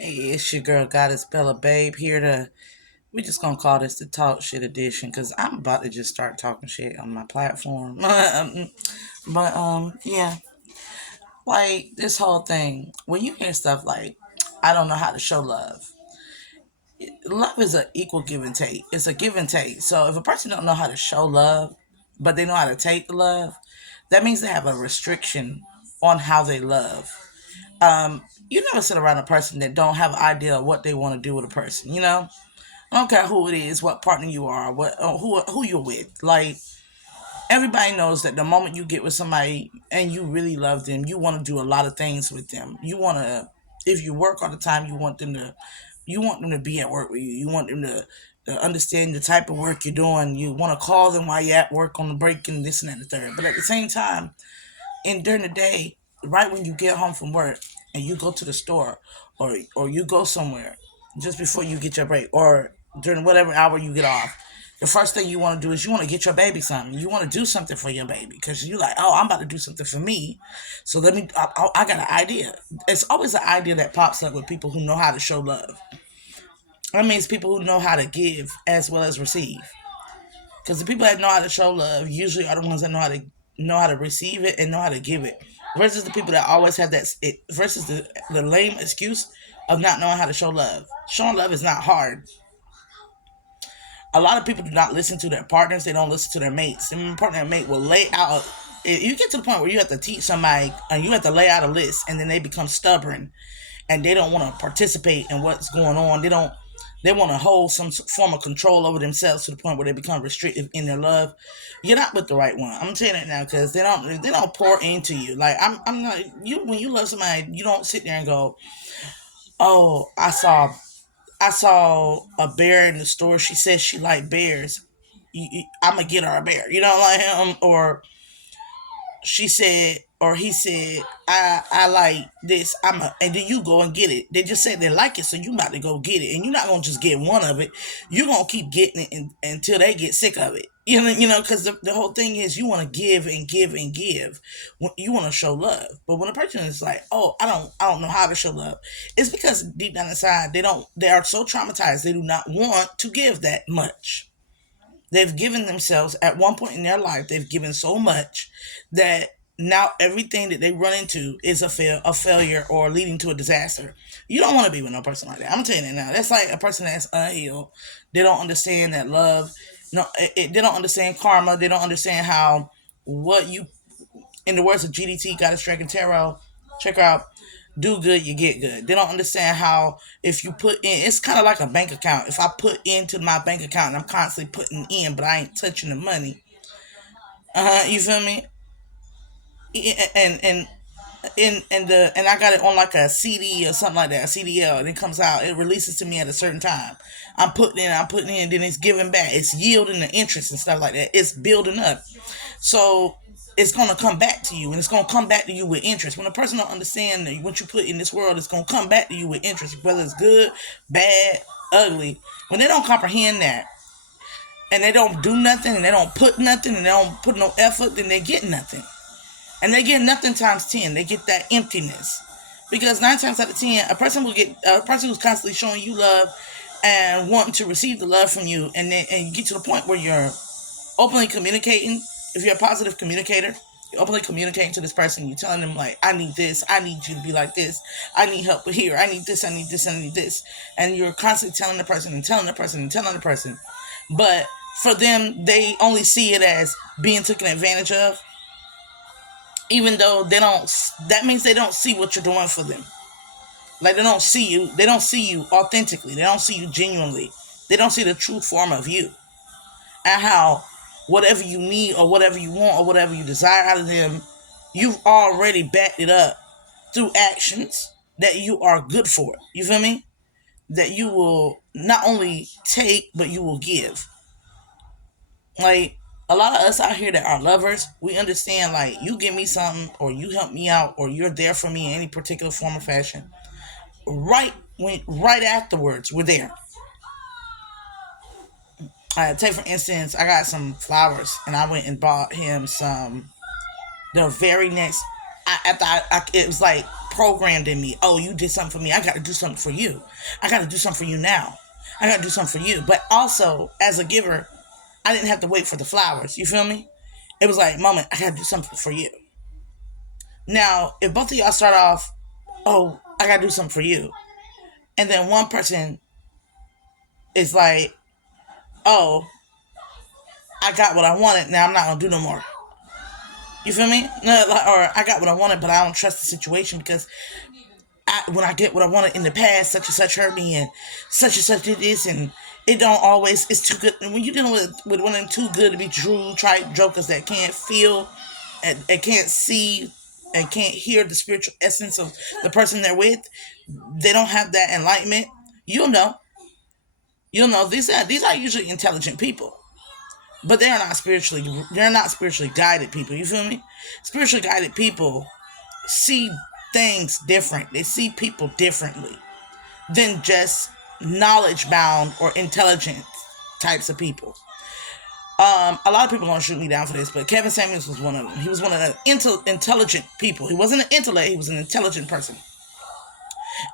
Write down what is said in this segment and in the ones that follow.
Hey, it's your girl, Goddess Bella Babe, here to. We just gonna call this the talk shit edition because I'm about to just start talking shit on my platform. Yeah, like this whole thing. When you hear stuff like, "I don't know how to show love," love is an equal give and take. It's a give and take. So if a person don't know how to show love, but they know how to take the love, that means they have a restriction on how they love. You never sit around a person that don't have an idea of what they want to do with a person. I don't care who it is, what partner you are, who you're with. Like everybody knows that the moment you get with somebody and you really love them, you want to do a lot of things with them. You want to, if you work all the time, you want them to be at work with you. You want them to understand the type of work you're doing. You want to call them while you're at work on the break and this and that and the third. But at the same time, and during the day, right when you get home from work and you go to the store or you go somewhere just before you get your break or during whatever hour you get off, the first thing you want to do is you want to get your baby something. You want to do something for your baby because you like, oh, I'm about to do something for me. So I got an idea. It's always an idea that pops up with people who know how to show love. That means people who know how to give as well as receive. Because the people that know how to show love usually are the ones that know how to receive it and know how to give it. Versus the people that always have versus the lame excuse of not knowing how to show love. Showing love is not hard. A lot of people do not listen to their partners. They don't listen to their mates. And partner and mate will lay out. You get to the point where you have to teach somebody and you have to lay out a list, and then they become stubborn and they don't want to participate in what's going on. They want to hold some form of control over themselves to the point where they become restrictive in their love. You're not with the right one. I'm saying it now because they don't pour into you. Like I'm not you when you love somebody, you don't sit there and go, oh, I saw a bear in the store. She says she like bears. I'm gonna get her a bear. Like him. Or she said, or he said, I like this. And then you go and get it. They just said they like it, so you about to go get it, and you're not gonna just get one of it. You're gonna keep getting it until they get sick of it. Because the whole thing is you want to give and give and give. You want to show love, but when a person is like, "Oh, I don't know how to show love," it's because deep down inside they are so traumatized they do not want to give that much. They've given themselves at one point in their life. They've given so much that now everything that they run into is a failure or leading to a disaster. You don't want to be with no person like that. I'm telling you now. That's like a person that's unhealed. They don't understand that love. No, they don't understand karma. They don't understand how what you, in the words of GDT, Goddess Dragon Tarot, check her out. Do good, you get good. They don't understand how if you put in, it's kind of like a bank account. If I put into my bank account and I'm constantly putting in, but I ain't touching the money, you feel me? And and I got it on like a CD or something like that, a CDL, and it comes out. It releases to me at a certain time. I'm putting in, then it's giving back. It's yielding the interest and stuff like that. It's building up. So it's gonna come back to you, and it's gonna come back to you with interest. When a person don't understand that what you put in this world, it's gonna come back to you with interest, whether it's good, bad, ugly. When they don't comprehend that, and they don't do nothing, and they don't put nothing, and they don't put no effort, then they get nothing. And they get nothing times 10. They get that emptiness. Because 9 times out of 10, a person who's constantly showing you love and wanting to receive the love from you, and you get to the point where you're openly communicating. If you're a positive communicator, you're openly communicating to this person. You're telling them like, I need this, I need you to be like this, I need help here, I need this, I need this, I need this. And you're constantly telling the person and telling the person and telling the person. But for them, they only see it as being taken advantage of, even though they don't. That means they don't see what you're doing for them. Like they don't see you authentically, they don't see you genuinely, they don't see the true form of you, and how whatever you need or whatever you want or whatever you desire out of them, you've already backed it up through actions that you are good for. You feel me? That you will not only take, but you will give. Like a lot of us out here that are lovers, we understand like you give me something or you help me out or you're there for me in any particular form or fashion. Right afterwards, we're there. Take for instance, I got some flowers and I went and bought him some. The very next It was like programmed in me. Oh, you did something for me. I got to do something for you. I got to do something for you now. I got to do something for you. But also, as a giver, I didn't have to wait for the flowers. You feel me? It was like, moment, I got to do something for you. Now, if both of y'all start off, oh, I got to do something for you, and then one person is like, oh, I got what I wanted. Now I'm not gonna do no more. You feel me? No, or I got what I wanted, but I don't trust the situation because when I get what I wanted in the past, such and such hurt me, and such did this, and it don't always. It's too good. And when you're dealing with one of them too good to be true, trite jokers that can't feel and can't see and can't hear the spiritual essence of the person they're with, they don't have that enlightenment. You'll know. You'll know these are usually intelligent people, but they're not spiritually guided people. You feel me? Spiritually guided people see things different. They see people differently than just knowledge bound or intelligent types of people. A lot of people are gonna shoot me down for this, but Kevin Samuels was one of them. He was one of the intelligent people. He wasn't an intellect, he was an intelligent person.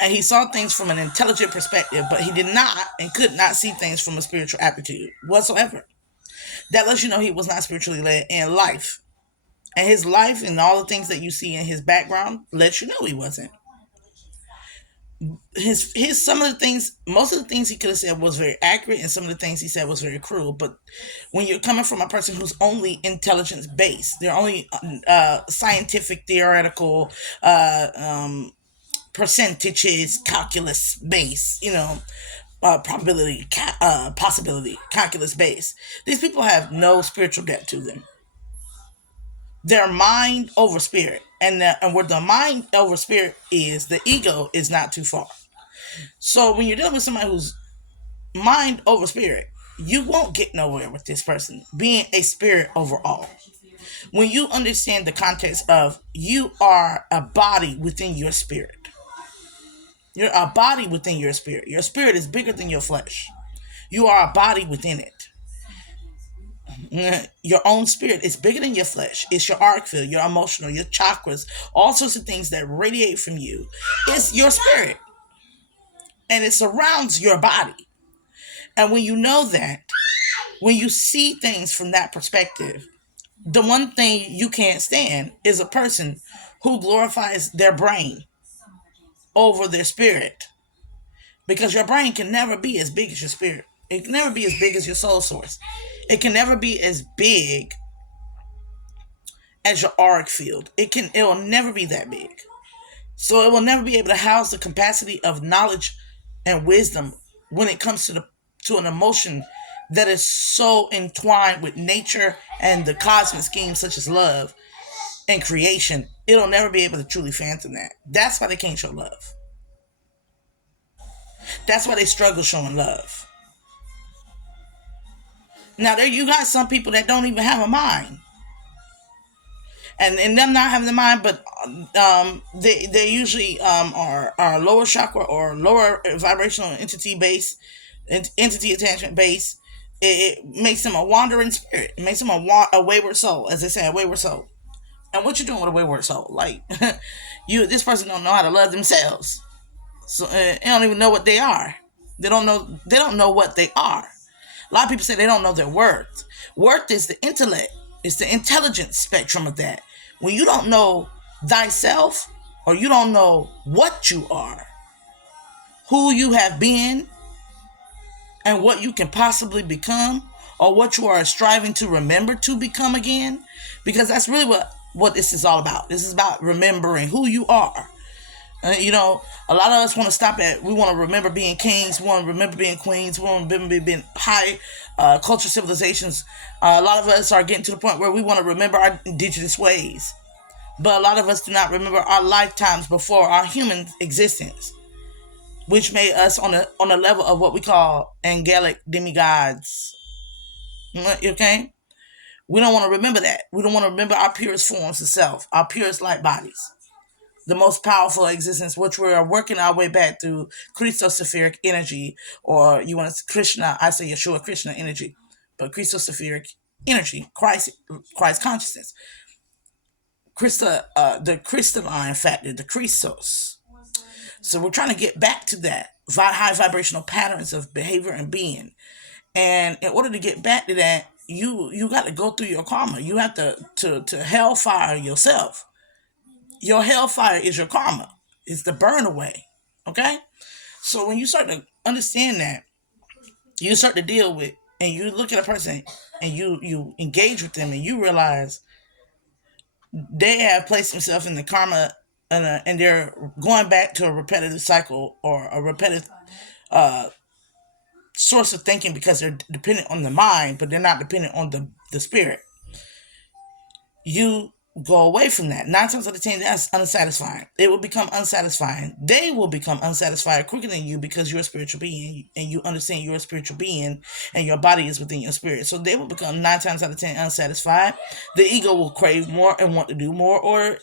And he saw things from an intelligent perspective, but he did not and could not see things from a spiritual aptitude whatsoever. That lets you know he was not spiritually led in life. And his life and all the things that you see in his background lets you know he wasn't. His some of the things, most of the things he could have said was very accurate, and some of the things he said was very cruel. But when you're coming from a person who's only intelligence based, they're only scientific, theoretical, percentages, calculus based, probability, possibility, calculus based. These people have no spiritual depth to them. They're mind over spirit, and where the mind over spirit is, the ego is not too far. So when you're dealing with somebody who's mind over spirit, you won't get nowhere with this person being a spirit overall. When you understand the context of you are a body within your spirit, you're a body within your spirit. Your spirit is bigger than your flesh. You are a body within it. Your own spirit is bigger than your flesh. It's your arc field, your emotional, your chakras, all sorts of things that radiate from you. It's your spirit, and it surrounds your body. And when you know that, when you see things from that perspective, the one thing you can't stand is a person who glorifies their brain over their spirit. Because your brain can never be as big as your spirit. It can never be as big as your soul source. It can never be as big as your auric field. It will never be that big. So it will never be able to house the capacity of knowledge and wisdom when it comes to an emotion that is so entwined with nature and the cosmic schemes such as love and creation. It'll never be able to truly fathom that. That's why they can't show love. That's why they struggle showing love. Now there you got some people that don't even have a mind, and them not having the mind, but they usually are lower chakra or lower vibrational entity base, entity attachment base. It makes them a wandering spirit. It makes them a wayward soul, as they say, a wayward soul. And what you doing with a wayward soul? Like this person don't know how to love themselves, so they don't even know what they are. They don't know. They don't know what they are. A lot of people say they don't know their worth. Worth is the intellect. It's the intelligence spectrum of that. When you don't know thyself, or you don't know what you are, who you have been, and what you can possibly become, or what you are striving to remember to become again, because that's really what this is all about. This is about remembering who you are. A lot of us want to stop at, we want to remember being kings, we want to remember being queens, we want to remember being high culture civilizations. A lot of us are getting to the point where we want to remember our indigenous ways. But a lot of us do not remember our lifetimes before our human existence, which made us on a level of what we call angelic demigods. Okay? We don't want to remember that. We don't want to remember our purest forms of self, our purest light bodies, the most powerful existence, which we are working our way back through Christosopheric energy, or you want to Krishna, I say Yeshua Krishna energy, but Christosopheric energy, Christ consciousness. the crystalline factor, the Christos. So we're trying to get back to that high vibrational patterns of behavior and being. And in order to get back to that, you got to go through your karma. You have to hellfire yourself. Your hellfire is your karma. It's the burn away. Okay? So when you start to understand that, you start to deal with, and you look at a person and you engage with them and you realize they have placed themselves in the karma, and they're going back to a repetitive cycle or a repetitive uh, source of thinking because they're dependent on the mind, but they're not dependent on the spirit. You go away from that. 9 times out of 10, that's unsatisfying. It will become unsatisfying. They will become unsatisfied quicker than you because you're a spiritual being and you understand you're a spiritual being and your body is within your spirit. So they will become 9 times out of 10 unsatisfied. The ego will crave more and want to do more, or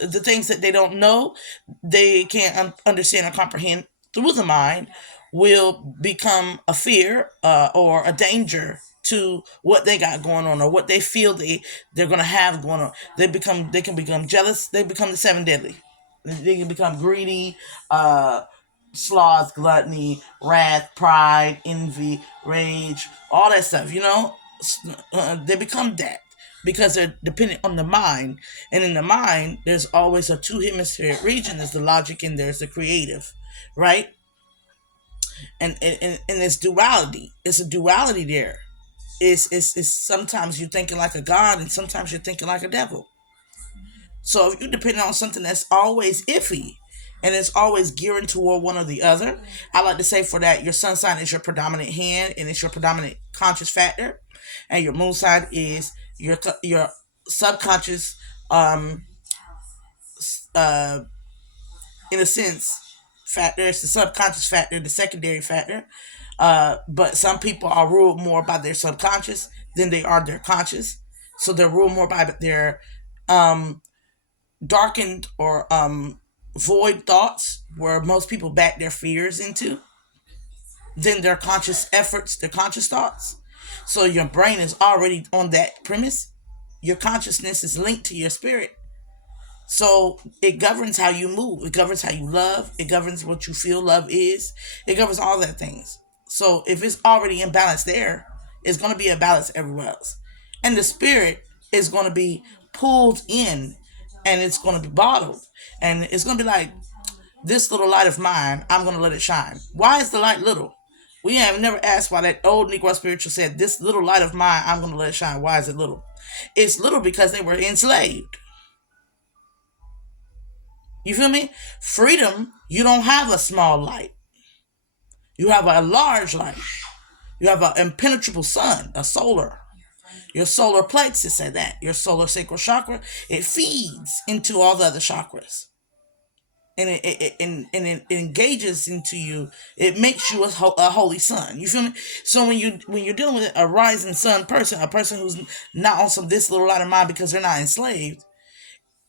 the things that they don't know, they can't understand or comprehend through the mind will become a fear or a danger to what they got going on or what they feel they're gonna have going on. They can become jealous. They become the seven deadly. They can become greedy, sloth, gluttony, wrath, pride, envy, rage, all that stuff. They become that because they're dependent on the mind. And in the mind, there's always a two hemispheric region. There's the logic and there's the creative, right? And it's duality. It's a duality there. It's sometimes you're thinking like a god and sometimes you're thinking like a devil. So if you're depending on something that's always iffy and it's always gearing toward one or the other, I like to say for that your sun sign is your predominant hand and it's your predominant conscious factor, and your moon sign is your subconscious, uh, in a sense, factor. It's the subconscious factor, the secondary factor. But some people are ruled more by their subconscious than they are their conscious. So they're ruled more by their um, darkened or void thoughts, where most people back their fears into, than their conscious efforts, their conscious thoughts. So your brain is already on that premise. Your consciousness is linked to your spirit. So it governs how you move. It governs how you love. It governs what you feel love is. It governs all that things. So if it's already in balance there, it's going to be a balance everywhere else. And the spirit is going to be pulled in and it's going to be bottled. And it's going to be like, this little light of mine, I'm going to let it shine. Why is the light little? We have never asked why that old Negro spiritual said, this little light of mine, I'm going to let it shine. Why is it little? It's little because they were enslaved. You feel me? Freedom, you don't have a small light. You have a large light. You have an impenetrable sun, a solar. Your solar plexus said that. Your solar sacral chakra, it feeds into all the other chakras. And it engages into you. It makes you a holy sun. You feel me? So when you're dealing with a rising sun person, a person who's not on some this little light of mind because they're not enslaved,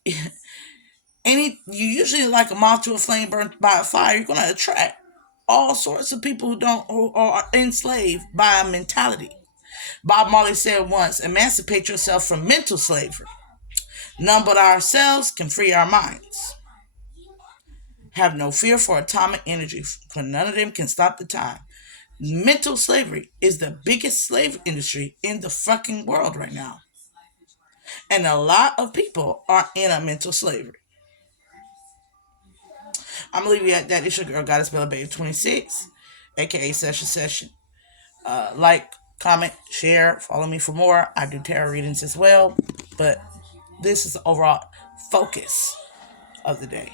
you usually like a moth to a flame burned by a fire. You're gonna attract all sorts of people who are enslaved by a mentality. Bob Marley said once, emancipate yourself from mental slavery. None but ourselves can free our minds. Have no fear for atomic energy, for none of them can stop the time. Mental slavery is the biggest slave industry in the fucking world right now. And a lot of people are in a mental slavery. I'm gonna leave you at that. It's your girl, Goddess Bella Babe 26, aka Session Session. Like, comment, share, follow me for more. I do tarot readings as well, but this is the overall focus of the day.